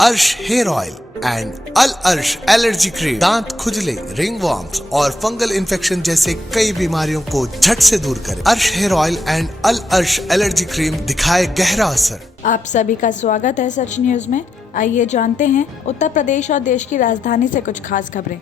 अर्श hair oil and अल अर्श allergy cream दांत खुजले, रिंग वॉर्म्स और फंगल इन्फेक्शन जैसे कई बीमारियों को झट से दूर करे। अर्श हेयर ऑयल एंड अल अर्श एलर्जी क्रीम दिखाए गहरा असर। आप सभी का स्वागत है सच न्यूज में। आइए जानते हैं उत्तर प्रदेश और देश की राजधानी से कुछ खास खबरें।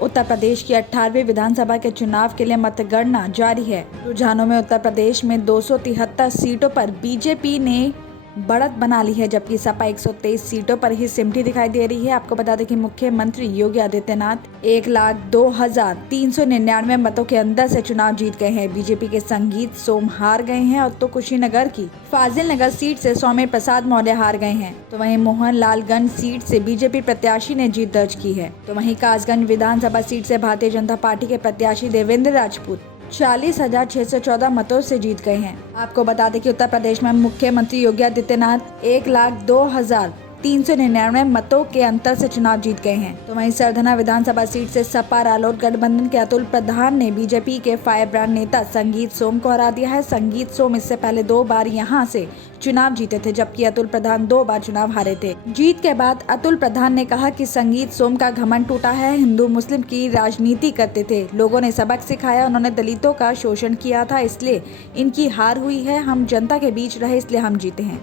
उत्तर प्रदेश की 18वीं विधानसभा के चुनाव के लिए मतगणना जारी है। रुझानों में उत्तर प्रदेश में 273 सीटों पर बीजेपी ने बढ़त बना ली है, जबकि सपा 123 सीटों पर ही सिमटी दिखाई दे रही है। आपको बता दें कि मुख्यमंत्री योगी आदित्यनाथ 1,02,399 मतों के अंदर से चुनाव जीत गए हैं। बीजेपी के संगीत सोम हार गए हैं और तो कुशीनगर की फाजिल नगर सीट से सौम्य प्रसाद मौर्य हार गए हैं। तो वहीं मोहनलालगंज सीट से बीजेपी प्रत्याशी ने जीत दर्ज की है। तो वहीं कासगंज विधानसभा सीट से भारतीय जनता पार्टी के प्रत्याशी देवेंद्र राजपूत 40,614 मतों से जीत गए हैं। आपको बता दें कि उत्तर प्रदेश में मुख्यमंत्री योगी आदित्यनाथ 1,02,399 मतों के अंतर से चुनाव जीत गए हैं। तो वहीं सरधना विधानसभा सीट से सपा रालोद गठबंधन के अतुल प्रधान ने बीजेपी के फायर ब्रांड नेता संगीत सोम को हरा दिया है। संगीत सोम इससे पहले 2 बार यहां से चुनाव जीते थे, जबकि अतुल प्रधान 2 बार चुनाव हारे थे। जीत के बाद अतुल प्रधान ने कहा कि संगीत सोम का घमंड टूटा है। हिंदू मुस्लिम की राजनीति करते थे, लोगों ने सबक सिखाया, उन्होंने दलितों का शोषण किया था, इसलिए इनकी हार हुई है। हम जनता के बीच रहे, इसलिए हम जीते हैं।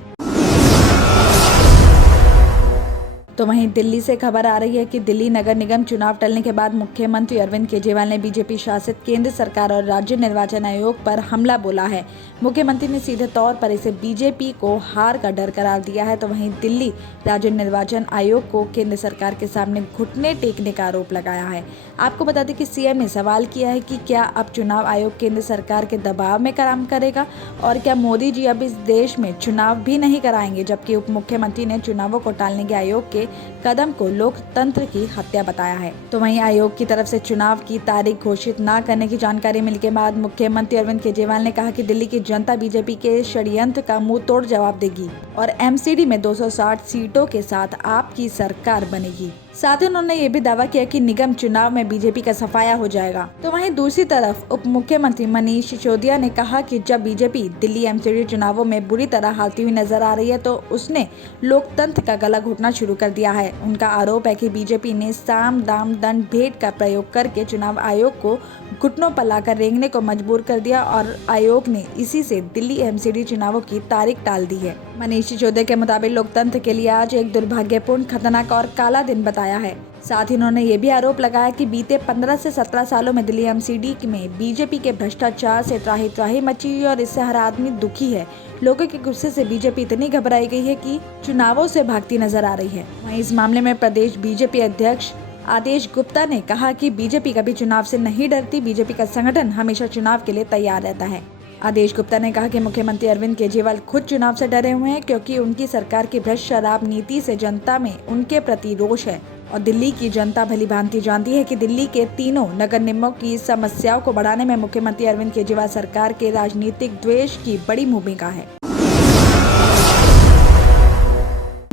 तो वहीं दिल्ली से खबर आ रही है कि दिल्ली नगर निगम चुनाव टलने के बाद मुख्यमंत्री अरविंद केजरीवाल ने बीजेपी शासित केंद्र सरकार और राज्य निर्वाचन आयोग पर हमला बोला है। मुख्यमंत्री ने सीधे तौर पर इसे बीजेपी को हार का डर करार दिया है। तो वहीं दिल्ली राज्य निर्वाचन आयोग को केंद्र सरकार के सामने घुटने टेकने का आरोप लगाया है। आपको बता दें कि सीएम ने सवाल किया है कि क्या अब चुनाव आयोग केंद्र सरकार के दबाव में काम करेगा और क्या मोदी जी अब इस देश में चुनाव भी नहीं कराएंगे। जबकि उप मुख्यमंत्री ने चुनावों को टालने के आयोग के कदम को लोकतंत्र की हत्या बताया है। तो वहीं आयोग की तरफ से चुनाव की तारीख घोषित न करने की जानकारी मिलने के बाद मुख्यमंत्री अरविंद केजरीवाल ने कहा कि दिल्ली की जनता बीजेपी के षड्यंत्र का मुंह तोड़ जवाब देगी और एमसीडी में 260 सीटों के साथ आपकी सरकार बनेगी। साथ ही उन्होंने ये भी दावा किया कि निगम चुनाव में बीजेपी का सफाया हो जाएगा। तो वहीं दूसरी तरफ उप मुख्यमंत्री मनीष सिसोदिया ने कहा कि जब बीजेपी दिल्ली एमसीडी चुनावों में बुरी तरह हारती हुई नजर आ रही है तो उसने लोकतंत्र का गला घोटना शुरू कर दिया है। उनका आरोप है कि बीजेपी ने साम दाम दंड भेद का प्रयोग करके चुनाव आयोग को घुटनों पर लाकर रेंगने को मजबूर कर दिया और आयोग ने इसी से दिल्ली एमसीडी चुनावों की तारीख टाल दी है। मनीष सिसोदिया के मुताबिक लोकतंत्र के लिए आज एक दुर्भाग्यपूर्ण, खतरनाक और काला दिन बताया है। साथ ही उन्होंने ये भी आरोप लगाया कि बीते 15 से 17 सालों में दिल्ली एमसीडी में बीजेपी के भ्रष्टाचार से त्राही त्राही मची हुई और इससे हर आदमी दुखी है। लोगों के गुस्से से बीजेपी इतनी घबराई गई है कि चुनावों से भागती नजर आ रही है। वहीं इस मामले में प्रदेश बीजेपी अध्यक्ष आदेश गुप्ता ने कहा कि बीजेपी कभी चुनाव से नहीं डरती, बीजेपी का संगठन हमेशा चुनाव के लिए तैयार रहता है। आदेश गुप्ता ने कहा कि मुख्यमंत्री अरविंद केजरीवाल खुद चुनाव से डरे हुए हैं, क्योंकि उनकी सरकार की भ्रष्ट शराब नीति से जनता में उनके प्रति रोष है और दिल्ली की जनता भली भांति जानती है कि दिल्ली के तीनों नगर निगमों की समस्याओं को बढ़ाने में मुख्यमंत्री अरविंद केजरीवाल सरकार के राजनीतिक द्वेष की बड़ी भूमिका है।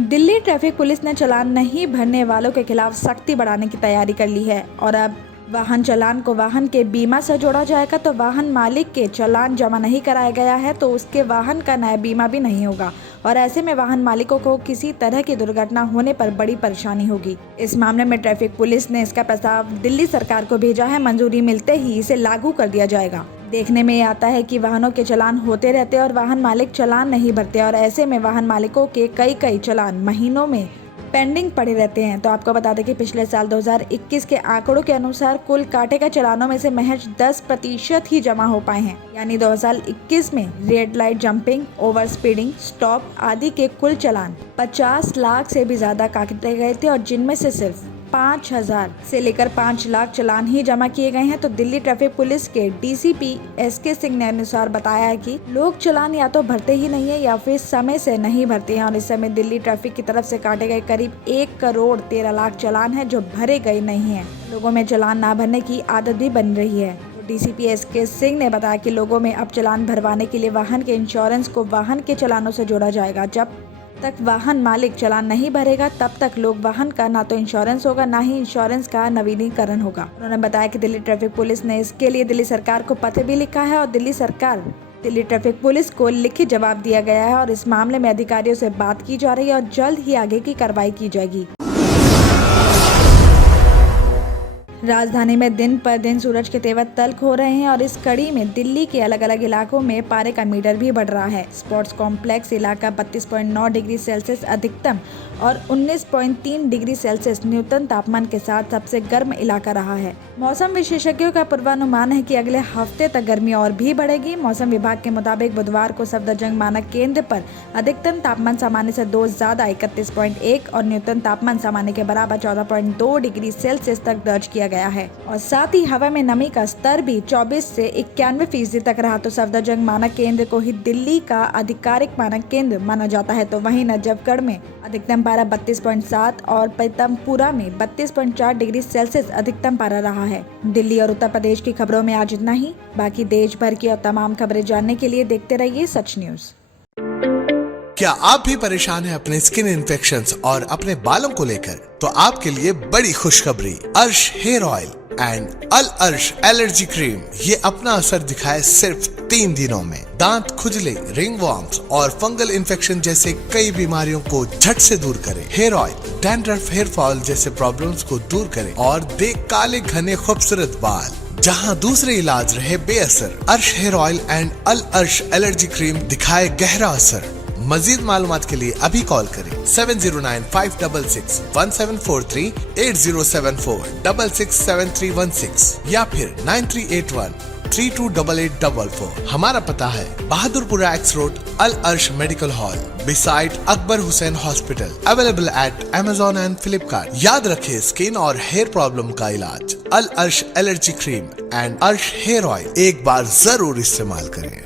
दिल्ली ट्रैफिक पुलिस ने चालान नहीं भरने वालों के खिलाफ सख्ती बढ़ाने की तैयारी कर ली है और अब वाहन चालान को वाहन के बीमा से जोड़ा जाएगा। तो वाहन मालिक के चालान जमा नहीं कराया गया है तो उसके वाहन का नया बीमा भी नहीं होगा और ऐसे में वाहन मालिकों को किसी तरह की दुर्घटना होने पर बड़ी परेशानी होगी। इस मामले में ट्रैफिक पुलिस ने इसका प्रस्ताव दिल्ली सरकार को भेजा है। मंजूरी मिलते ही इसे लागू कर दिया जाएगा। देखने में आता है कि वाहनों के चालान होते रहते और वाहन मालिक चालान नहीं भरते और ऐसे में वाहन मालिकों के कई चालान महीनों में पेंडिंग पड़े रहते हैं। तो आपको बता दें कि पिछले साल 2021 के आंकड़ों के अनुसार कुल काटे गए चालानों में से महज 10% ही जमा हो पाए हैं। यानी 2021 में red light jumping, over speeding, stop आदि के कुल चालान 50 लाख से भी ज्यादा काटे गए थे और जिनमें से सिर्फ 5,000 से लेकर 5 लाख चालान ही जमा किए गए हैं। तो दिल्ली ट्रैफिक पुलिस के डीसीपी एसके सिंह ने अनुसार बताया है कि लोग चालान या तो भरते ही नहीं है या फिर समय से नहीं भरते हैं और इस समय दिल्ली ट्रैफिक की तरफ से काटे गए करीब 1,13,00,000 चालान है जो भरे गए नहीं है। लोगों में चालान ना भरने की आदत भी बन रही है। डीसीपी एसके सिंह ने बताया कि लोगों में अब चालान भरवाने के लिए वाहन के इंश्योरेंस को वाहन के चालानों से जोड़ा जाएगा। जब तक वाहन मालिक चालान नहीं भरेगा तब तक लोग वाहन का ना तो इंश्योरेंस होगा ना ही इंश्योरेंस का नवीनीकरण होगा। उन्होंने बताया कि दिल्ली ट्रैफिक पुलिस ने इसके लिए दिल्ली सरकार को पत्र भी लिखा है और दिल्ली सरकार दिल्ली ट्रैफिक पुलिस को लिखित जवाब दिया गया है और इस मामले में अधिकारियों से बात की जा रही है और जल्द ही आगे की कार्रवाई की जाएगी। राजधानी में दिन पर दिन सूरज के तेवर तल्ख हो रहे हैं और इस कड़ी में दिल्ली के अलग अलग इलाकों में पारे का मीटर भी बढ़ रहा है। स्पोर्ट्स कॉम्प्लेक्स इलाका 32.9 डिग्री सेल्सियस अधिकतम और 19.3 डिग्री सेल्सियस न्यूनतम तापमान के साथ सबसे गर्म इलाका रहा है। मौसम विशेषज्ञों का पूर्वानुमान है कि अगले हफ्ते तक गर्मी और भी बढ़ेगी। मौसम विभाग के मुताबिक बुधवार को सफदरजंग मानक केंद्र पर अधिकतम तापमान सामान्य से 2 ज्यादा 31.1 और न्यूनतम तापमान सामान्य के बराबर 14.2 डिग्री सेल्सियस तक दर्ज किया गया है और साथ ही हवा में नमी का स्तर भी 24 से 91% तक रहा। तो सफदरजंग मानक केंद्र को ही दिल्ली का आधिकारिक मानक केंद्र माना जाता है। तो वहीं नजफगढ़ में अधिकतम पारा 32.7 और पीतमपुरा में 32.4 डिग्री सेल्सियस अधिकतम पारा रहा है। दिल्ली और उत्तर प्रदेश की खबरों में आज इतना ही। बाकी देश भर की और तमाम खबरें जानने के लिए देखते रहिए सच न्यूज। क्या आप भी परेशान हैं अपने स्किन इन्फेक्शंस और अपने बालों को लेकर? तो आपके लिए बड़ी खुशखबरी, अर्श हेयर ऑयल एंड अल अर्श एलर्जी क्रीम ये अपना असर दिखाए सिर्फ 3 दिनों में। दांत खुजले, रिंगवॉर्म्स और फंगल इन्फेक्शन जैसे कई बीमारियों को झट से दूर करे। Hair oil dandruff, hair fall जैसे प्रॉब्लम्स को दूर करे और दे काले घने खूबसूरत बाल जहां दूसरे इलाज रहे बेअसर। अर्श हेयर ऑयल एंड अल अर्श एलर्जी क्रीम दिखाए गहरा असर। मजीद मालूमात के लिए अभी कॉल करें 7095661743, 8074667316 या फिर 9381328844। हमारा पता है बहादुरपुरा एक्स रोड, अल अर्श medical hall beside Akbar Hussain hospital. Available at Amazon and Flipkart। याद रखें, स्किन और हेयर प्रॉब्लम का इलाज अल अर्श एलर्जी क्रीम एंड अर्श हेयर ऑयल एक बार जरूर इस्तेमाल करें।